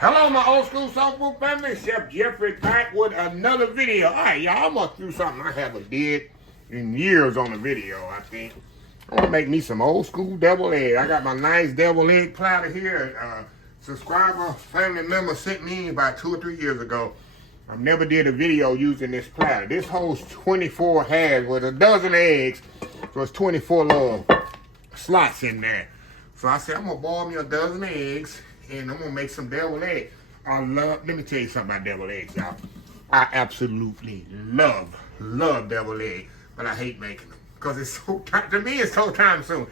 Hello, my old school soul food family. Chef Jeffrey back with another video. All right, y'all, I'm gonna do something I haven't did in years on a video, I think. I'm gonna make me some old school deviled egg. I got my nice deviled egg platter here. Subscriber, family member sent me about 2 or 3 years ago. I never did a video using this platter. This holds 24 halves with a dozen eggs. So it's 24 little slots in there. So I said, I'm gonna boil me a dozen eggs and I'm gonna make some deviled eggs. Let me tell you something about deviled eggs, y'all. I absolutely love deviled eggs, but I hate making them. Because it's so, to me, it's so time consuming.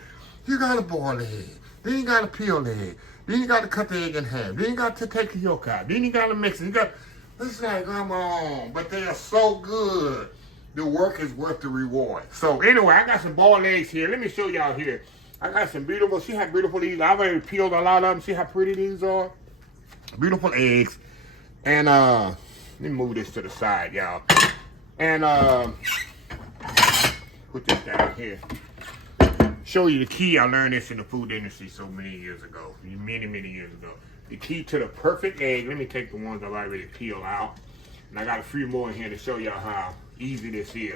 You gotta boil the egg, then you gotta peel the egg, then you gotta cut the egg in half, then you gotta take the yolk out, then you gotta mix it, it's like, come on, but they are so good. The work is worth the reward. So anyway, I got some boiled eggs here. Let me show y'all here. I got some beautiful, see how beautiful these are? I've already peeled a lot of them. See how pretty these are? Beautiful eggs. And let me move this to the side, y'all. And put this down here. Show you the key. I learned this in the food industry so many years ago. Many years ago. The key to the perfect egg. Let me take the ones I've already peeled out. And I got a few more in here to show y'all how easy this is.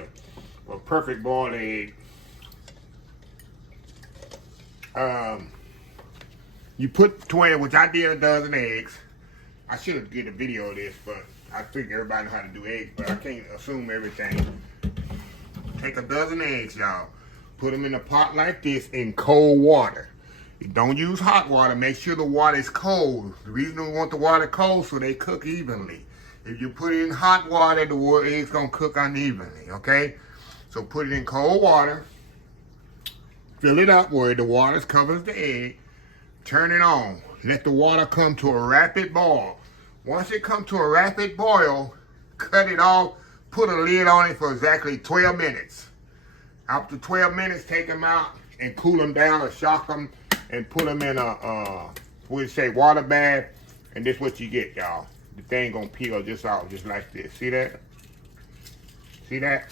For a perfect boiled egg. You put 12, which I did a dozen eggs. I should have did a video of this, but I think everybody know how to do eggs, but I can't assume everything. Take a dozen eggs, y'all. Put them in a pot like this in cold water. You don't use hot water. Make sure the water is cold. The reason we want the water cold so they cook evenly. If you put it in hot water, the eggs gonna cook unevenly, okay? So put it in cold water. Fill it up where the water covers the egg. Turn it on. Let the water come to a rapid boil. Once it comes to a rapid boil, cut it off. Put a lid on it for exactly 12 minutes. After 12 minutes, take them out and cool them down or shock them and put them in a, water bath. And this is what you get, y'all. The thing gonna peel just out, just like this. See that? See that?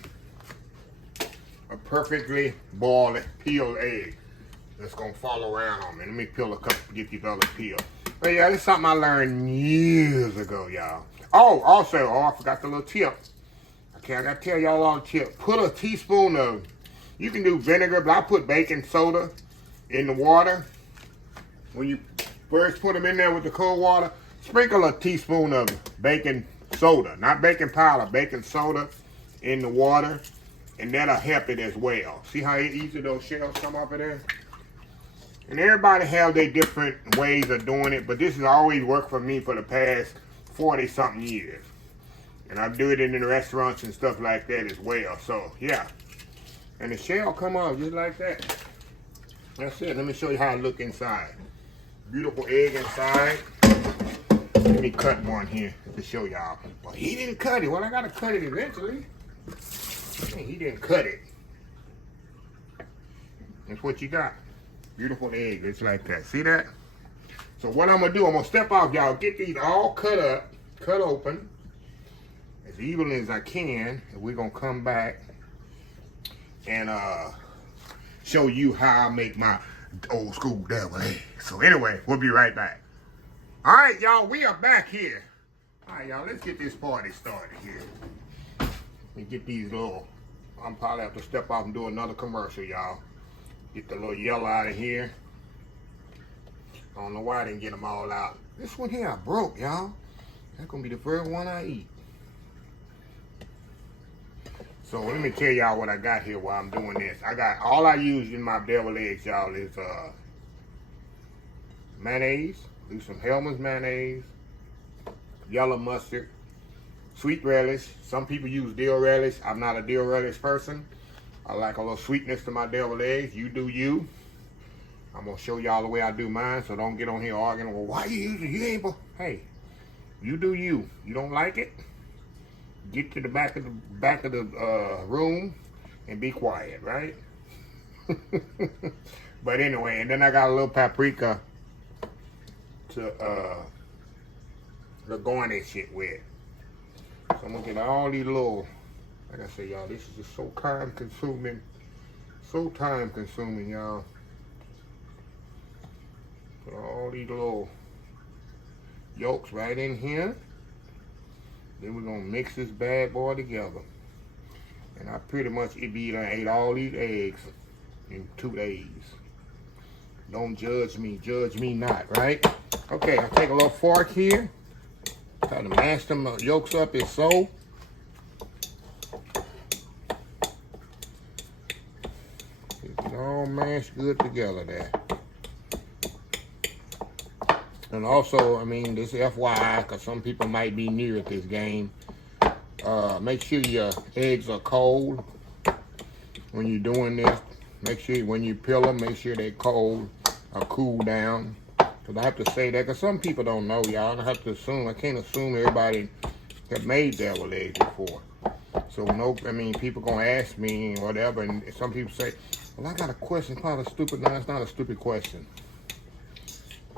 A perfectly boiled, peeled egg that's gonna fall around on me. Let me peel a couple, get these other peeled. But yeah, this is something I learned years ago, y'all. Oh, also, I forgot the little tip. Okay, I gotta tell y'all all the tip. Put a teaspoon of, you can do vinegar, but I put baking soda in the water. When you first put them in there with the cold water, sprinkle a teaspoon of baking soda, not baking powder, baking soda in the water. And that'll help it as well. See how easy those shells come up in there? And everybody have their different ways of doing it, but this has always worked for me for the past 40-something years. And I do it in the restaurants and stuff like that as well. So, yeah. And the shell come off just like that. That's it. Let me show you how it look inside. Beautiful egg inside. Let me cut one here to show y'all. Well, he didn't cut it. Well, I got to cut it eventually. He didn't cut it. That's what you got. Beautiful egg. It's like that. See that? So what I'm going to do, I'm going to step off, y'all. Get these all cut up, cut open, as evenly as I can. And we're going to come back and show you how I make my old school deviled egg. So anyway, we'll be right back. All right, y'all. We are back here. All right, y'all. Let's get this party started here. Let me get these little, I'm probably have to step off and do another commercial, y'all. Get the little yellow out of here. I don't know why I didn't get them all out. This one here I broke, y'all. That's gonna be the first one I eat. So let me tell y'all what I got here while I'm doing this. I got, all I use in my deviled eggs, y'all, is mayonnaise. Do some Hellman's mayonnaise. Yellow mustard. Sweet relish. Some people use dill relish. I'm not a dill relish person. I like a little sweetness to my deviled eggs. You do you. I'm gonna show y'all the way I do mine, so don't get on here arguing. Well, why you using? You ain't. Hey, you do you. You don't like it? Get to the back of the room and be quiet, right? But anyway, and then I got a little paprika to garnish it with. So I'm gonna get all these little, like I say, y'all, this is just so time consuming, y'all. Put all these little yolks right in here. Then we're gonna mix this bad boy together. And I pretty much ate all these eggs in 2 days. Don't judge me not, right? Okay, I'll take a little fork here. Try to mash them yolks up as so. Get it all mashed good together there. And also, I mean, this FYI, because some people might be new at this game. Make sure your eggs are cold when you're doing this. Make sure when you peel them, make sure they're cold or cool down. Because I have to say that, because some people don't know, y'all. I have to assume, I can't assume everybody have made deviled eggs before. So, no, I mean, people going to ask me and whatever, and some people say, well, I got a question, it's probably stupid. No, it's not a stupid question.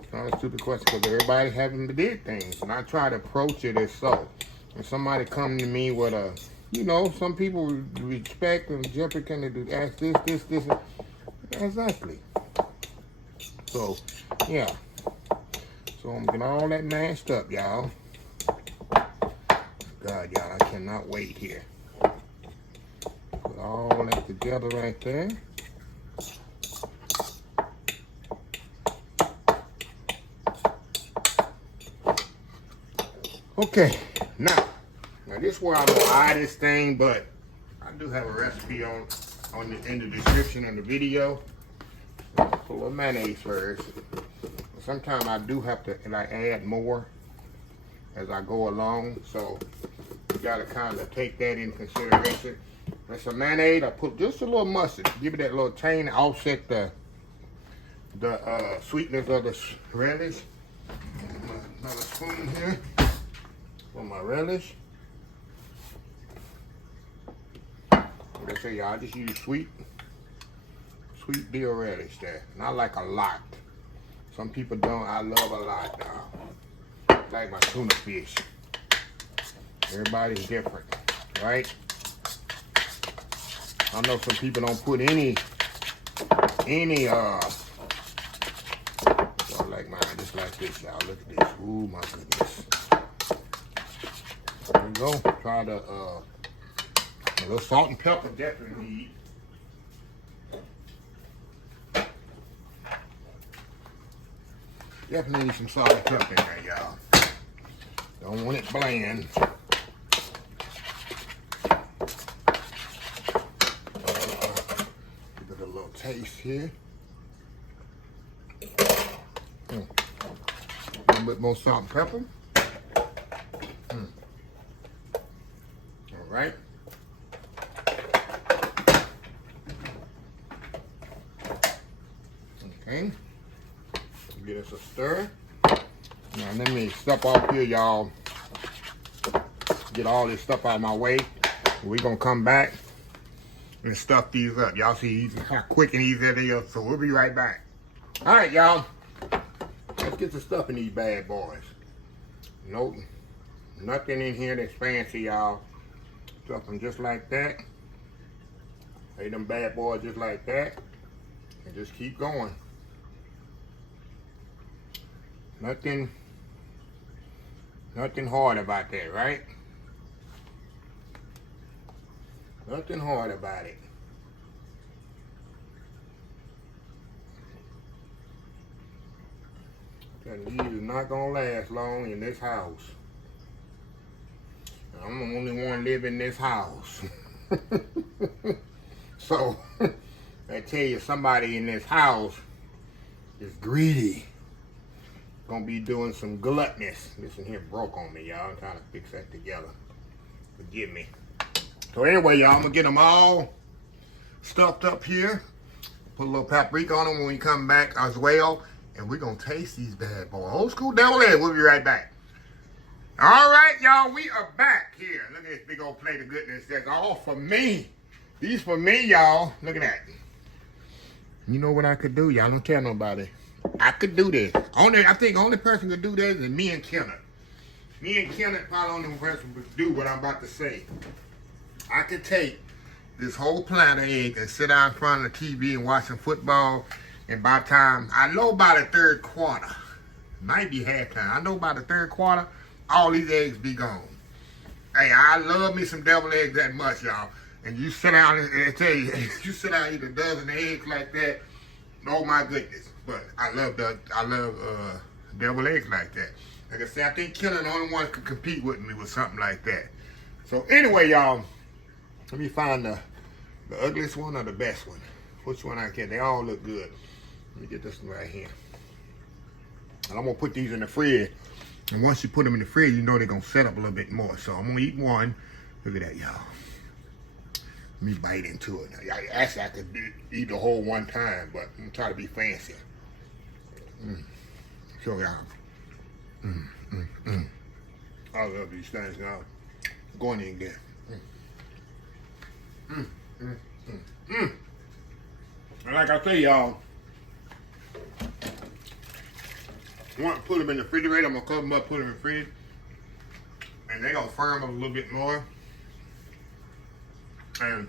It's not a stupid question, because everybody haven't did things, and I try to approach it as so. If somebody come to me with a, you know, some people respect and jump in and ask this, exactly. So, yeah. So I'm getting all that mashed up, y'all. God, y'all, I cannot wait here. Put all that together right there. Okay, now this is where I'm gonna eye this thing, but I do have a recipe in the description of the video. Put a little mayonnaise first. Sometimes I do have to add more as I go along, so you gotta kind of take that in consideration. There's some mayonnaise. I put just a little mustard, give it that little tang to offset the sweetness of the relish. Another spoon here for my relish. Like I say, y'all, I just use sweet dill relish there. And I like a lot. Some people don't. I love a lot, y'all. Like my tuna fish. Everybody's different, right? I know some people don't put any so like mine, just like this, y'all. Look at this. Ooh, my goodness. There we go. Try the a little salt and pepper definitely need. Definitely need some salt and pepper in there, y'all. Don't want it bland. Give it a little taste here. A little bit more salt and pepper. All right. Okay. Get us a stir. Now let me step off here, y'all. Get all this stuff out of my way. We're gonna come back and stuff these up. Y'all see how quick and easy they are. So we'll be right back. All right, y'all. Let's get the stuff in these bad boys. Nope. Nothing in here that's fancy, y'all. Stuff them just like that. Lay them bad boys just like that. And just keep going. Nothing hard about that, right? Nothing hard about it. And these is not gonna last long in this house. I'm the only one living in this house. So, I tell you, somebody in this house is greedy. Gonna be doing some gluttonous. This in here broke on me, y'all. I'm trying to fix that together. Forgive me. So anyway, y'all, I'm gonna get them all stuffed up here. Put a little paprika on them when we come back as well. And we're gonna taste these bad boys. Old school deviled egg. We'll be right back. All right, y'all, we are back here. Look at this big old plate of goodness. That's all for me. These for me, y'all. Look at that. You know what I could do, y'all? Don't tell nobody. I could do this. I think the only person could do this is me and Kenneth. Me and Kenneth probably the only person could do what I'm about to say. I could take this whole plant of eggs and sit out in front of the TV and watch some football, and by the time, I know by the third quarter, Might be halftime. I know by the third quarter, all these eggs be gone. Hey, I love me some deviled eggs that much, y'all. And you sit down and I tell you, you sit down and eat a dozen eggs like that, oh my goodness. But I love deviled eggs like that. Like I said, I think Killing the only one could compete with me with something like that. So anyway, y'all, let me find the ugliest one or the best one. Which one I can? They all look good. Let me get this one right here. And I'm gonna put these in the fridge. And once you put them in the fridge, you know they're gonna set up a little bit more. So I'm gonna eat one. Look at that, y'all. Let me bite into it. Now, actually, I could eat the whole one time, but I'm gonna try to be fancy. So y'all. I love these things now. Go in there and get it. And like I say, y'all, I want to put them in the refrigerator. I'm gonna cover them up, put them in the fridge, and they're gonna firm up a little bit more. And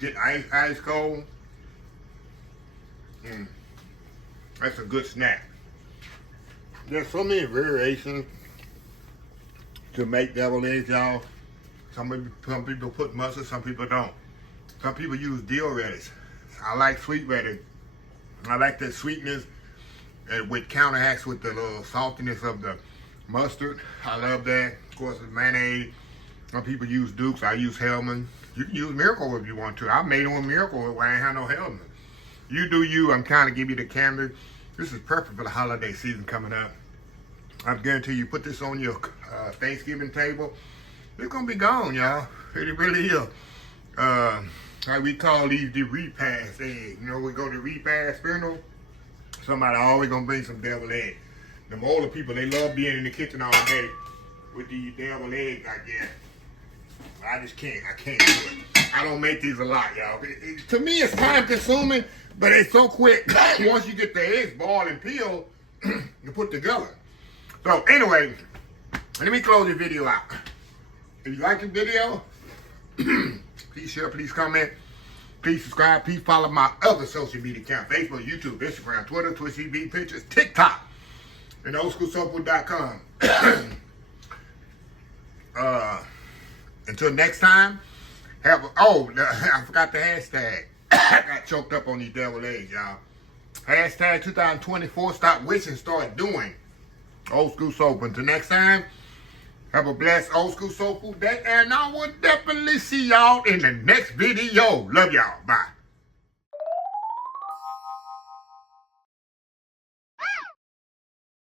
get ice cold. That's a good snack. There's so many variations to make deviled eggs, y'all. Some people put mustard, some people don't. Some people use dill radish. I like sweet radish. I like that sweetness with counteracts with the little saltiness of the mustard. I love that. Of course, the mayonnaise. Some people use Dukes. I use Hellman. You can use Miracle if you want to. I made one Miracle where I ain't have no Hellman. You do you. I'm kind of give you the candy. This is perfect for the holiday season coming up. I guarantee you put this on your Thanksgiving table, it's gonna be gone, y'all. It really is. Like we call these the repast eggs. You know, we go to repast funeral. Somebody always gonna bring some deviled egg. Them older people, they love being in the kitchen all day with these deviled eggs, I guess. I just can't. I can't do it. I don't make these a lot, y'all. To me, it's time consuming, but it's so quick. Once you get the eggs boiled and peeled, you put together. So anyway, let me close the video out. If you like the video, please share, please comment, please subscribe, please follow my other social media account, Facebook, YouTube, Instagram, Twitter, Twitch TV, pictures, TikTok, and oldschoolsoulfood.com. Until next time, I forgot the hashtag. I got choked up on these deviled eggs, y'all. Hashtag 2024, stop wishing, start doing. Old School Soul Food. Until next time, have a blessed Old School Soul Food day, and I will definitely see y'all in the next video. Love y'all. Bye.